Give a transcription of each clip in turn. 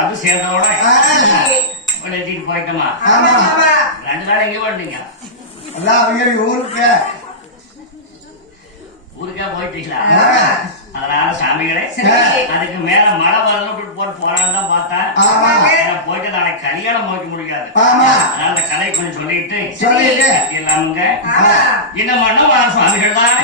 வந்து சேர்ந்தோட எழுதிட்டு போயிட்டோமா ரெண்டு நாள் எங்கேயும் வந்தீங்க. அதான் ஊருக்கே. போயிட்டீங்களா? அதனால சாமிகளே அதுக்கு மேல மழை வரணும் போற போறான்னு தான் பார்த்தேன். போயிட்டு நாளைக்கு கல்யாணம் போய்க்க முடியாது. அதனால அந்த கதை கொஞ்சம் சொல்லிட்டு எல்லாமுங்க என்ன மண்ணம் சுவாமிகள் தான்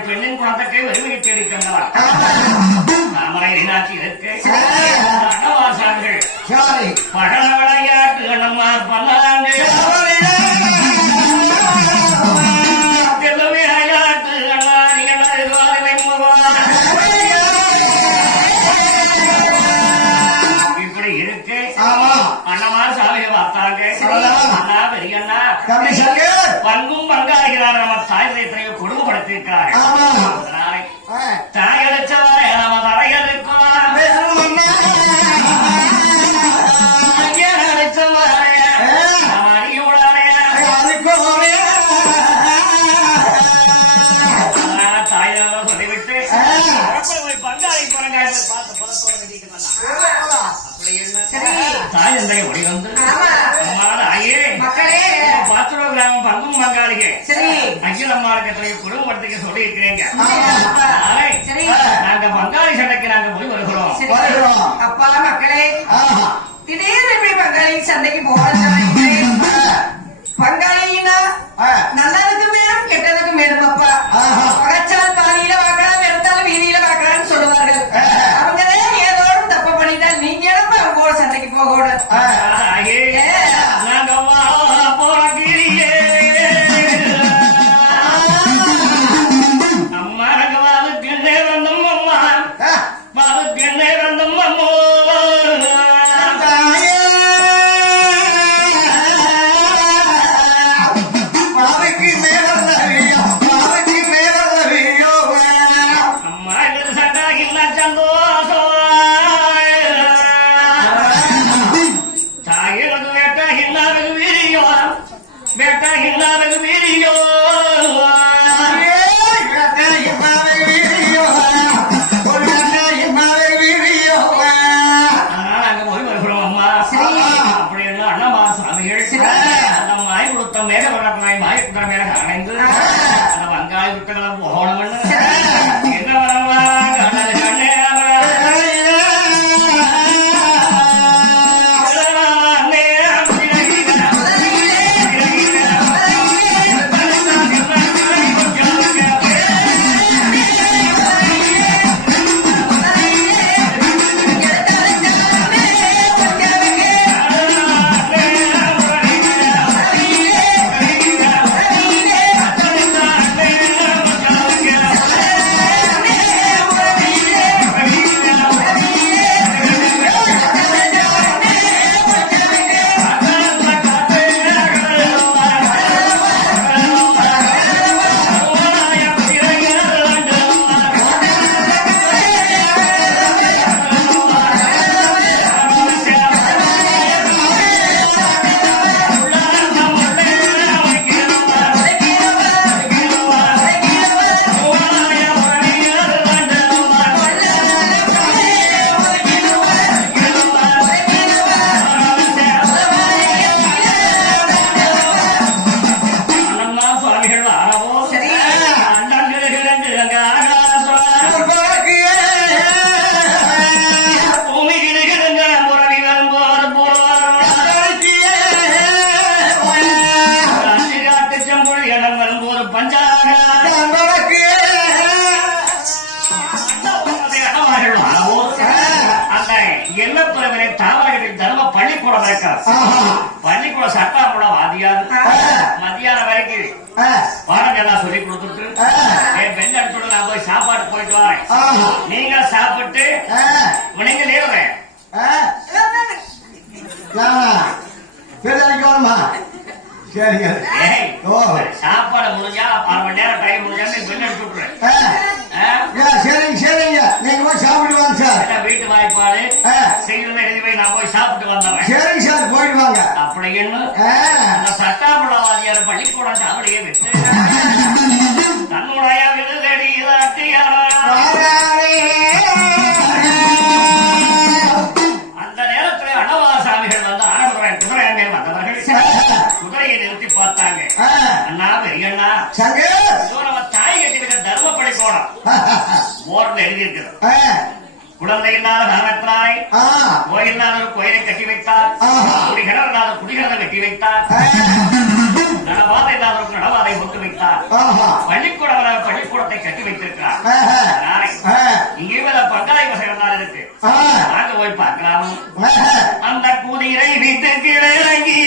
பெண்ணின் குழந்தைக்கே வறுமையை தேடி தந்தவா தாமரை நாட்டி இருக்க. வனவாசார்கள் பழன விளையாட்டு கணமார் பல்லாண்டு அண்ணா பெரியண்ணா. பங்கும் பங்காகிறார் நம்ம தாய் தேசத்தை கொடுமைப்படுத்தியிருக்கிறார் தாயடைச்சவா பெருமாள் கட்டளை குடும்பப்படுத்திக்க சொல்லி இருக்கிறீங்க நாங்க பங்காளி சண்டைக்கு நாங்க போய் வருகிறோம். அப்பா மக்களே. திடீர்னு எப்படி பங்காளி சண்டைக்கு போக பங்காளி அண்ணமா சுவாமிகள் நம்ம மாய் கொடுத்த மேல வளர்த்தாய் மாயக்குன்ற மேல அணைந்து பாருங்க நான் சொல்லி கொடுத்துட்டு. என் பெண் இடத்தோட நான் போய் சாப்பாடு போயிட்டு வரேன். நீங்க சாப்பிட்டு நீங்க லீவு வருமா சரிங்க சாப்பாடு முடிஞ்சா அரை டைம் நீங்க பெண் சரிங்க சரிங்க. நீங்க போய் சார். வீட்டு வாய்ப்பாடு? செய்யறதை எழுதி போய் நான் போய் சாப்பிட்டு வந்தேன் சரிங்க சார். போயிட்டு வாங்க. அப்படிங்கன்னு சட்டாபுடவாதியார் பள்ளிக்கூடம் சாவடியை விட்டு. தன்னுடைய விடுதடி. அந்த நேரத்தில் அன்னவாசாமிகள் வந்து ஆனகுறை குதிரை மேல் வந்தவர்கள் குதிரையை நிறுத்தி பார்த்தாங்க. அண்ணா பெரியண்ணா நம்ம தாய் கட்டிருக்க தர்ம பள்ளிக்கூடம் போர்டில் எழுதியிருக்கிறது. குழந்தை இல்லாத கோயில் இல்லாத ஒரு கோயிலை கட்டி வைத்தார். இல்லாத குடிகிணறை வெட்டி வைத்தார். நடவாதை முட்டு வைத்தார். இல்லாத பள்ளிக்கூடத்தை கட்டி வைத்திருக்கிறார். இங்கே வேற பங்காளி வசகம் தான் இருக்கு. நாங்க போய் பார்க்கலாம். அந்த குதிரை வீட்டுக்கு இறங்கி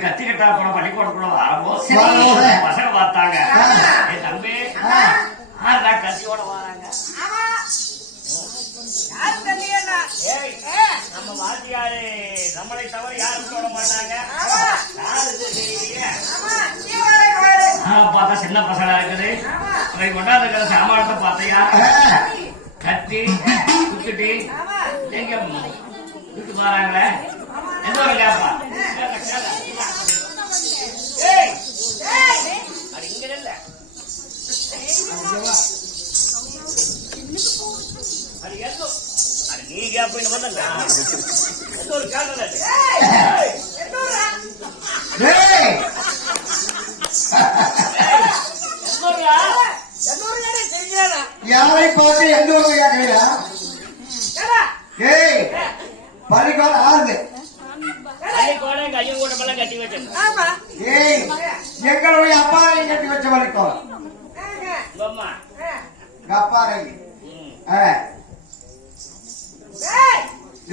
கத்திக்கிட்டா கூட வரும்போது சரி. பசங்க பார்த்தாங்க. ஏய் தம்பி. ஆ, கத்தியோட வராங்க. ஏய், நம்ம வாத்தியாரு நம்மளை தவிர யாரும் மாட்டாங்க? ஆ, பார்த்தா சின்ன பசங்களா இருக்குது. அவை கொண்டாந்துக்கிற சாமானத்தை பார்த்தையா? கத்தி குத்துட்டி. எங்க வீட்டு போறாங்களே எந்த ஒரு கேப்பா எந்த ஒரு கேட்டல யாரை பார்த்து எந்த ஒரு ஏய் பள்ளிக்கூடம் ஆறுது. ஏய் எங்களுடைய அப்பாரை கட்டி வச்ச பள்ளிக்கூடம். அப்பாரை ஆ.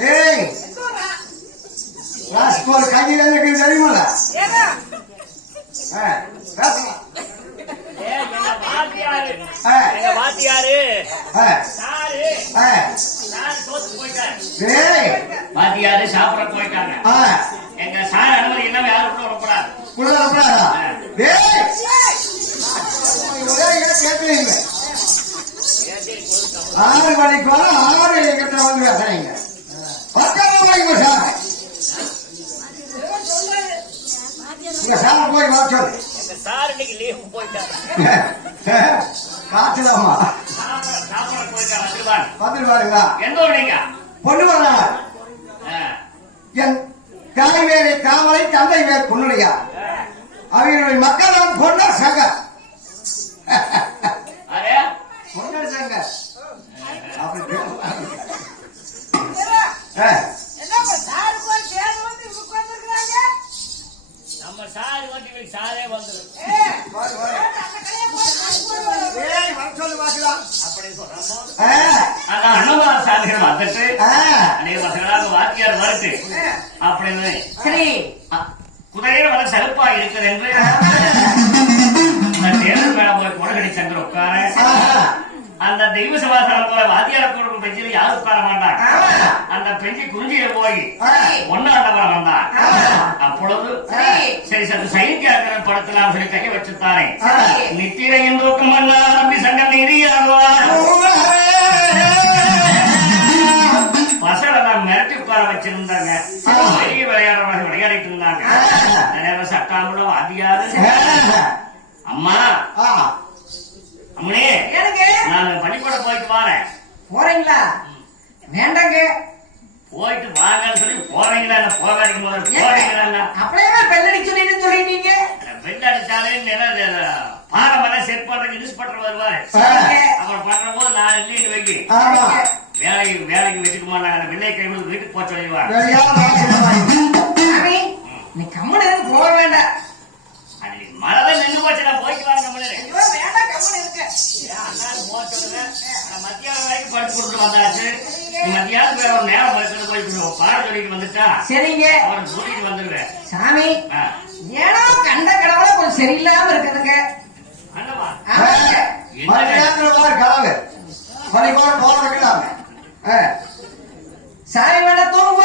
ஏய்! ராஸ்கோல் கையில் போயிட்டாரு? ஏய்! வாத்தியாரு சாப்பிட போயிட்டாங்க. எங்க சார் அனுமதி இல்லாம யாரும் கூட வரக்கூடாது. உள்ள வரக்கூடாதா? ஏய்! ஒரே இடம் கேட்கறீங்க ஆறு மணிக்கு வர ஆறு கிட்ட வந்து பேசுறீங்க பக்கம் வைங்க சார். இங்க சார் போய் எங்க சார் இன்னைக்கு லீவ் திருவான் வந்துட்டு பாருங்களா எந்த ஊர் நீங்க? என் தாய் வேறு தாமரை தந்தை வேறு பொண்ணுடையா அவர்களுடைய மக்கள் பொண்ணு சங்க அரே பொண்ணு சங்க அப்படி பேசுவாங்க. ஆ, நம்ம சார் வண்டி சாரே வந்துடும். அப்படி சொல்றோமோ சாமிகள் வந்துட்டு ஆ, அநேக வசங்களாக வாத்தியார் வருது. அப்படின்னு. சரி. அ, குதிரையில வர செலுப்பா இருக்குது என்று அந்த தெய்வ சமாதானம் போல வாத்தியார கூட பெஞ்சில யாரும் உட்கார மாட்டாங்க. அந்த பெஞ்சி குறிஞ்சியில போய் ஒன்னாண்டவன் வந்தான். அப்பொழுது சரி. சரி சற்று சைக்கிய படுத்தலாம் சொல்லி கையை வச்சுத்தானே. நித்திரையின் தூக்கம் வந்த ஆரம்பி சங்கம் நீதியாகுவார். பசங்களை நான் மிரட்டி உட்கார வச்சிருந்தாங்க. பெரிய விளையாடுறவங்க விளையாடிட்டு இருந்தாங்க. சட்டாம்பளம் வாதியாரு அம்மா அம்மனே நான் பள்ளிக்கூடம் போயிட்டு வரேன். போறீங்களா? வேண்டாங்க. போயிட்டு வாங்கன்னு சொல்லி போறீங்களா என்ன போகாதீங்க போறீங்களா? அப்படியே பெல்லடி சொல்லிட்டு சொல்லிட்டீங்க பெண் அடிச்சாலே எல்லாம் செக் பண்றதுக்கு வருவாரு. சரிங்க. அவர் பண்ற போது நான் இல்லைன்னு வைக்கி. வேலைக்கு வேலைக்கு வச்சுக்க மாட்டாங்க. அந்த வெள்ளை கை வீட்டுக்கு போக சாமி நீ கம்முனு போக வேண்டாம். மழை தான் நின்று போச்சு நான் போய்க்கலாம் கம்பெனி ஐயோ வேண்டாம் இருக்க. மத்தியானம் வரைக்கும் படுத்து கொடுத்து வந்தாச்சு. மத்தியானம் ஒரு நேரம் படுத்து போய் பாட சொல்லிட்டு வந்துட்டா. சரிங்க. அவரை சொல்லிட்டு வந்துருவேன். சாமி ஆ. ஏனோ கண்ட கடவுள கொஞ்சம் சரியில்லாம இருக்குதுங்க அண்ணமா ஆமாங்க. மத்தியானத்துல பாரு கனவு பள்ளிக்கூடம் போற வைக்கலாங்க சாமி வேண்டாம் தூங்க